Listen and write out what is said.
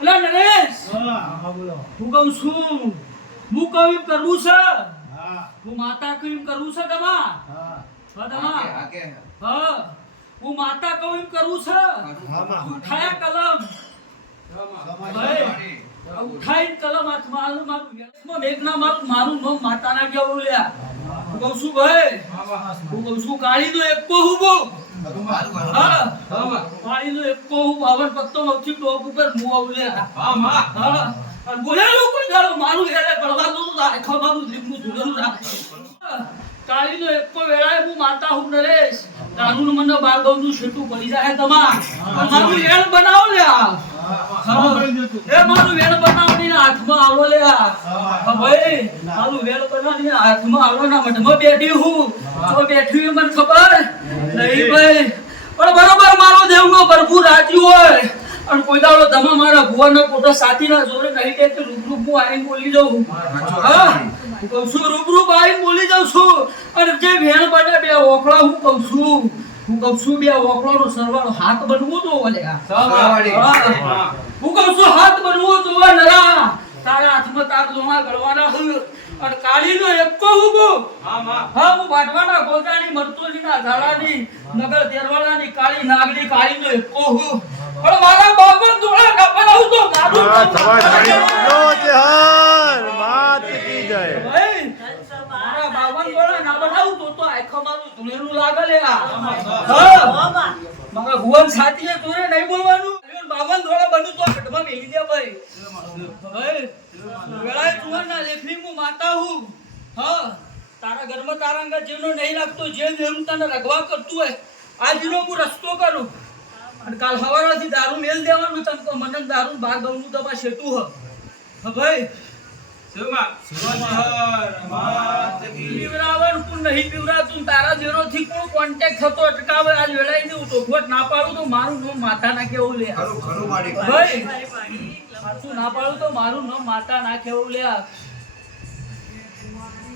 અલા નરેશ! હા હા બોલો. હું કહું છું હું કહું એમ કરવું છે? હું. માતા કહું એમ કરવું છે તમા હા. હા તમા હા હું માતા કહું એમ કરવું છે? હા ઉઠાયા કલમ. ઉઠાઈ કલમ હાથમાં મારું મેઘના મારું મારું નામ માતાના કેવું લ્યા હું કહું છું ભાઈ હું કહું છું કાળીનો એકો હા હા. કાળીનો એકો હું બાવન પત્તો મગથી ટોપ ઉપર મું આવું લ્યા હા બોલેલું કોઈ દાડો મારું હેડે પડવાનું આખા મારું જીભનું ધૂળેલું રાખે. કાળીનો એકો વેળાએ હું માતા હું નરેશ. તારું મને બાર ગૌનું શેઠું પડી જાય તમા મારું વેણ બનાવો લે હા એ મારું વેણ બનાવવાની હાથમાં આવો લે આ. ભાઈ મારું વેળ બનાવવાની હાથમાં આવો ના મઠમાં બેઠી હું. તો બેઠી મને ખબર? નહીં ભાઈ પણ બરોબર મારો દેવનો પ્રભુ રાજી હોય. અને કોઈ દાડો તમે મારા ભુવાનો ફોટો સાથીના જોડે નહીં કે રૂબરૂ હું આવીને બોલી જાઉં. હા? કહું છું રૂબરૂ આવીને બોલી જાઉં છું. અને જે વેણ બને બે ઓખળા હું કહું છું. હું કહું છું બે ઓખળાનો સરવાળો હાથ બનવું તો ઓલે. હું કહું છું હાથ બનવો જોવા નરા તારા હાથમાં તાર લોહા ગળવાના હોય કાળીનો એકો ઊભો હા હું. બાટવાના ગોગાની મરતુલીના ઝાડાની નગર તેરવાળાની કાળી નાગની કાળીનો એકો હું પણ મારા બાપા જોડા ના આવું તો મારું નામ સમાજ માતા કી જાય. મારા બાવન જોડા ના બનાવું તો તો આખો મારું ધૂળેલું લાગે લે હા. મારા ભુવન સાથીએ જોડે નહીં બોલવાનું. બાવન જોડા બનું તો પેટમાં મેલી દે ભાઈ. ભાઈ વેળાએ જુવાનના લેખની હું માતા હું. હા તારા ઘરમાં તારા અંગત જેનો નહીં લાગતો જે જેમ તને રગવા કરતું હોય આજનો હું રસ્તો કરું. અને કાલ હવારાથી દારૂ મેલ દેવાનું તને તો મને દારૂ બાર ગમનું તમારે શેતું હ. હા ભાઈ. નહીં પીવરાતું તારા જેરોથી કોઈ કોન્ટેક્ટ થતો અટકાવે આજ વેળાએ ની તો ખોટ ના પાડું તો મારું નામ માતા ના કેવું લે. ભાઈ. ના પાડું તો મારું નામ માતા ના કેવું લે.